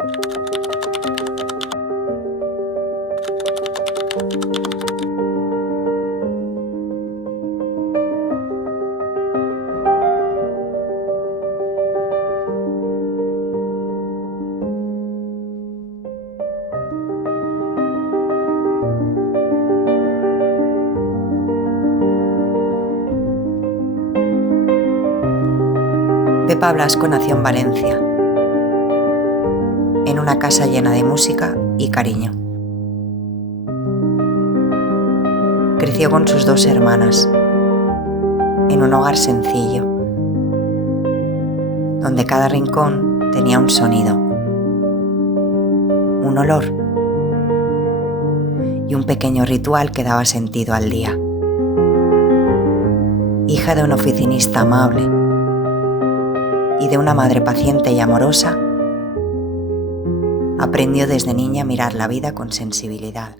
Pepa Blasco nació en Valencia, en una casa llena de música y cariño. Creció con sus 2 hermanas, en un hogar sencillo, donde cada rincón tenía un sonido, un olor y un pequeño ritual que daba sentido al día. Hija de un oficinista amable y de una madre paciente y amorosa, aprendió desde niña a mirar la vida con sensibilidad.